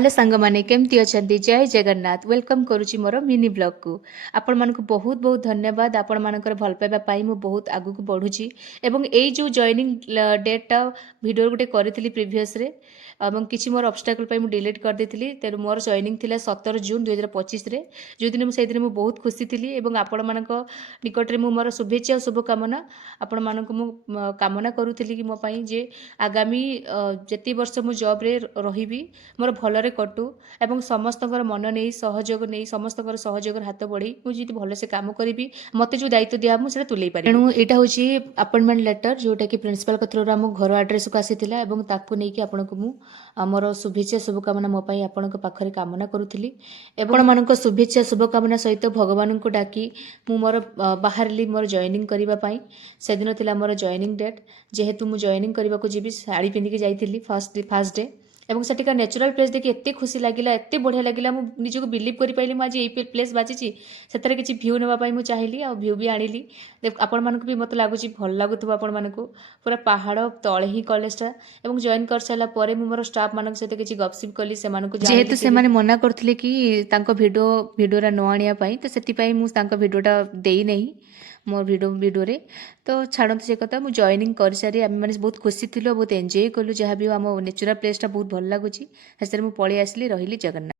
Hello सांग माने केमती अछंती जय जगन्नाथ वेलकम करुची मोर मिनी ब्लॉग को आपण मानक बहुत बहुत धन्यवाद आपण मानकर भल पाइबा पाई मु बहुत आगु को बढ़ुची एवं एई जो जॉइनिंग डेटा वीडियो गोटे करितली प्रीवियस रे एवं किछि मोर ऑब्स्टेकल पाई मु डिलीट कर देथिली तेरु मोर जॉइनिंग थिला 17 जून 2025 रे जो दिन मु सेइ दिन मु बहुत खुशी थिली एवं आपण मानक निकट रे मु मोर शुभेच्छा और शुभकामना आपण मानक मु कामना करूथिली कि मो पाई जे आगामी जेती वर्ष मु जॉब रे रहिबी मोर भलरे कटू एवं समस्तकर मन नहीं सहयोग नहीं समस्तकर सहयोगर हाथ बढ़ी मुझे भलसे काम करी मत जो दायित्व दिया मुझे तुले पारि तेणु यहाँ हूँ अपॉइंटमेंट लेटर जोटा कि प्रिंसिपल थ्रू आम घर आड्रेस को आसाला नहीं आपन को मोर शुभेच्छा शुभकामना मो आपण पाखे कामना करुली आपण मान शुभेच्छा शुभकामना सहित भगवान को डाकी मु मोर बाहरली मोर जॉइनिंग करने से दिन थी मोर जॉइनिंग डेट जेहेतु मु जॉइनिंग करने को जी शाढ़ी पिंधिकी जाइली फास्ट डे एवं सेठिका नेचुरल प्लेस देखिए एत खुशी लगे एत बढ़िया लगे मुझे बिलीव कर पाइली आज ये प्लेस बाजी से किसी भ्यू नापी चाहिए आ भ्यू भी आनिली आपण मानक भी मत लगुच भल लगुव आपण मानक पूरा पहाड़ तले ही कॉलेजटा एवं जॉइन कर सारापर मोर स्टाफ मान सहित किसी गपसिप कली जेहेतु से मना करते कि भिडियो न आने तो से भिडियोटा देई मोर वीडियो रे तो छाड़ते से कथा मुझे जॉइनिंग कर सारी आम मैंने बहुत खुशी थी बहुत एंजॉय कलु जहाँ भी आम नेचुरल प्लेसटा बहुत भल लगुच मुझे पलि आसली रही जगन्नाथ।